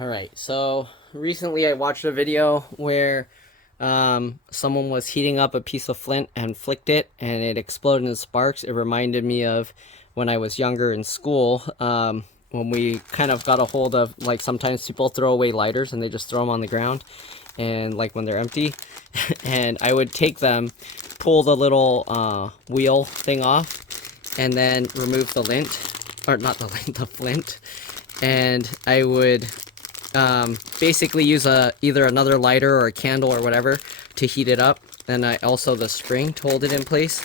Alright, so recently I watched a video where someone was heating up a piece of flint and flicked it and it exploded in sparks. It reminded me of when I was younger in school, when we kind of got a hold of, like, sometimes people throw away lighters and they just throw them on the ground, and like when they're empty. And I would take them, pull the little wheel thing off, and then remove the lint, or not the lint, the flint, and I would basically use either another lighter or a candle or whatever to heat it up, and I also the spring to hold it in place.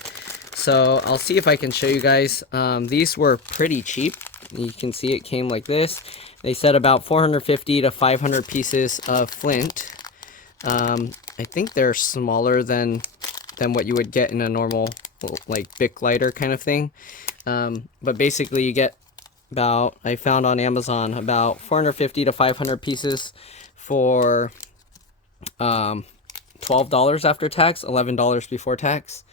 So I'll see if I can show you guys. These were pretty cheap. You can see it came like this. They said about 450 to 500 pieces of flint. I think they're smaller than what you would get in a normal, like, Bic lighter kind of thing. But basically you get about, I found on Amazon, about 450 to 500 pieces for $12 after tax, $11 before tax.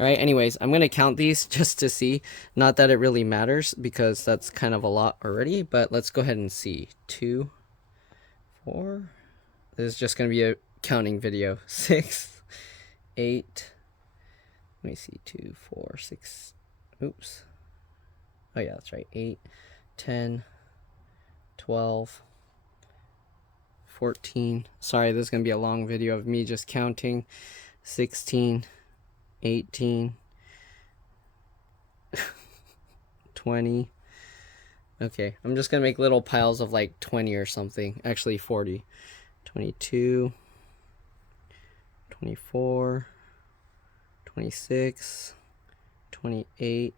All right, anyways, I'm going to count these just to see. Not that it really matters because that's kind of a lot already, but let's go ahead and see. 2, 4. This is just going to be a counting video. 6, 8. Let me see. 2, 4, 6. Oops. Oh yeah, that's right. 8, 10, 12, 14. Sorry, this is going to be a long video of me just counting. 16, 18, 20. Okay, I'm just going to make little piles of like 20 or something. Actually, 40. 22, 24, 26, 28,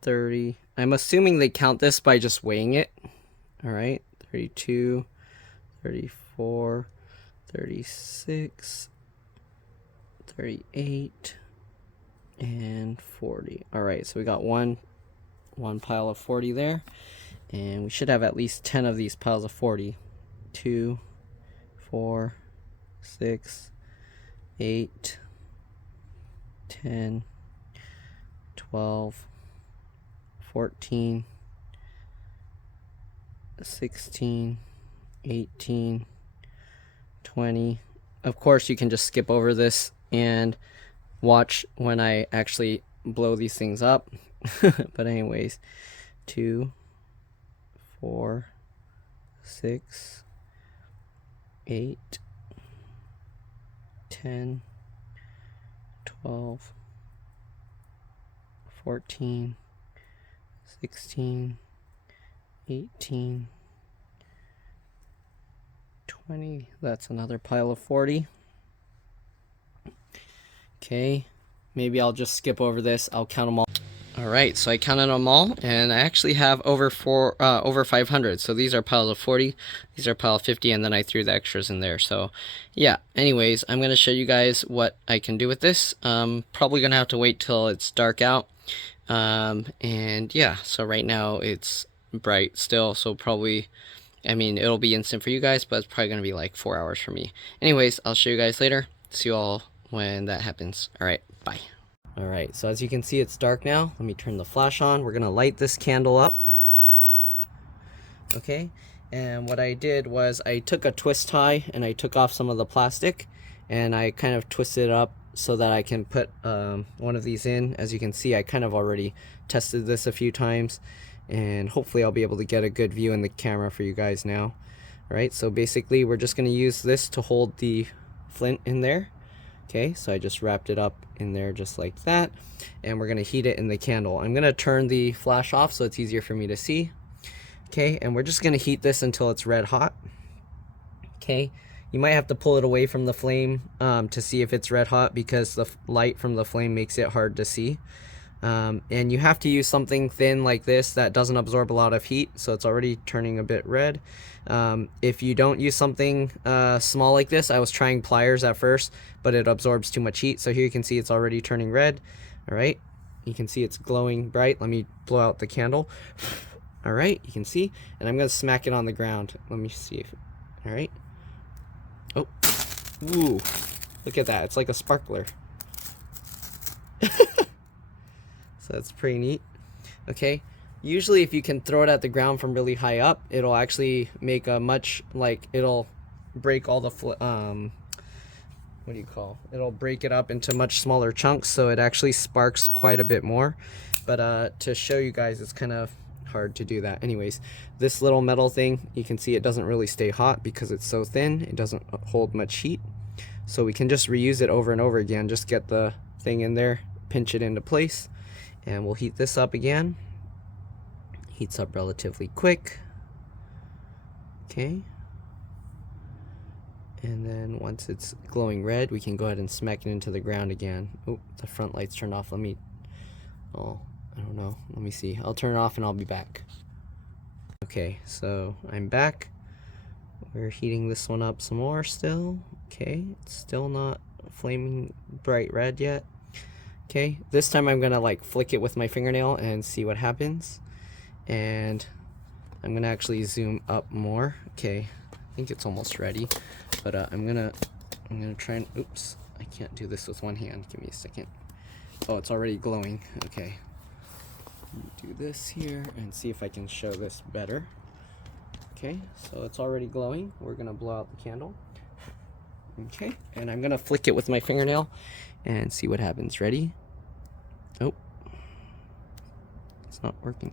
30. I'm assuming they count this by just weighing it. All right, 32, 34, 36, 38, and 40. All right, so we got one pile of 40 there, and we should have at least 10 of these piles of 40. 2, 4, 6, 8, 10, 12, 14, 16, 18, 20. Of course, you can just skip over this and watch when I actually blow these things up. But anyways, 2, 4, 6, 8, 10, 12, 14, 16, 18, 20. That's another pile of 40. Okay, maybe I'll just skip over this. I'll count them all. Alright, so I counted them all, and I actually have over 500. So these are piles of 40, these are pile of 50, and then I threw the extras in there. So yeah, anyways, I'm going to show you guys what I can do with this. Probably going to have to wait till it's dark out. And yeah, so right now it's bright still, so probably, I mean, it'll be instant for you guys, but it's probably going to be like 4 hours for me. Anyways, I'll show you guys later. See you all when that happens. Alright, bye. Alright, so as you can see, it's dark now. Let me turn the flash on. We're going to light this candle up. Okay, and what I did was I took a twist tie and I took off some of the plastic and I kind of twisted it up so that I can put one of these in. As you can see, I kind of already tested this a few times, and hopefully I'll be able to get a good view in the camera for you guys now. Alright, so basically we're just going to use this to hold the flint in there. Okay, so I just wrapped it up in there just like that, and we're going to heat it in the candle. I'm going to turn the flash off so it's easier for me to see. Okay, and we're just going to heat this until it's red hot. Okay, you might have to pull it away from the flame to see if it's red hot, because the light from the flame makes it hard to see. And you have to use something thin like this that doesn't absorb a lot of heat, so it's already turning a bit red. If you don't use something small like this, I was trying pliers at first, but it absorbs too much heat. So here you can see it's already turning red. All right, you can see it's glowing bright. Let me blow out the candle. All right, you can see, and I'm gonna smack it on the ground. Let me see if, all right. Oh, ooh, look at that, it's like a sparkler. So that's pretty neat. Okay, Usually if you can throw it at the ground from really high up, it'll actually make a much, like, it'll break all the what do you call, it'll break it up into much smaller chunks, so it actually sparks quite a bit more. But to show you guys, it's kind of hard to do that. Anyways, this little metal thing, you can see it doesn't really stay hot because it's so thin. It doesn't hold much heat, so we can just reuse it over and over again. Just get the thing in there, pinch it into place, and we'll heat this up again. Heats up relatively quick. Okay, and then once it's glowing red, we can go ahead and smack it into the ground again. Oh, the front light's turned off. Let me, oh, I don't know, let me see. I'll turn it off and I'll be back. Okay, so I'm back. We're heating this one up some more still. Okay, it's still not flaming bright red yet. Okay, this time I'm gonna like flick it with my fingernail and see what happens. And I'm gonna actually zoom up more. Okay, I think it's almost ready, but I'm gonna try and, oops, I can't do this with one hand. Give me a second. Oh, it's already glowing. Okay, do this here and see if I can show this better. Okay, so it's already glowing. We're gonna blow out the candle. Okay, and I'm gonna flick it with my fingernail and see what happens. Ready? Oh, it's not working.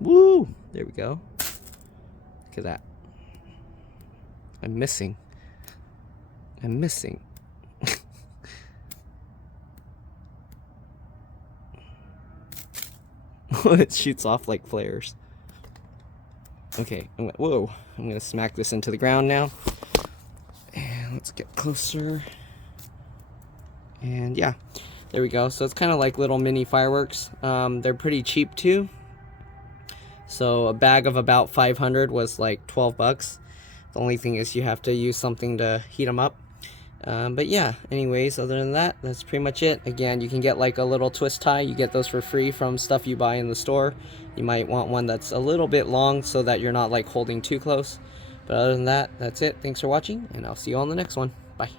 Woo! There we go. Look at that. I'm missing. It shoots off like flares. Okay, whoa. I'm gonna smack this into the ground now. And let's get closer. And yeah, there we go. So it's kind of like little mini fireworks. They're pretty cheap too. So a bag of about 500 was like 12 bucks. The only thing is you have to use something to heat them up. But yeah, anyways, other than that, that's pretty much it. Again, you can get like a little twist tie. You get those for free from stuff you buy in the store. You might want one that's a little bit long so that you're not like holding too close. But other than that, that's it. Thanks for watching, and I'll see you on the next one. Bye.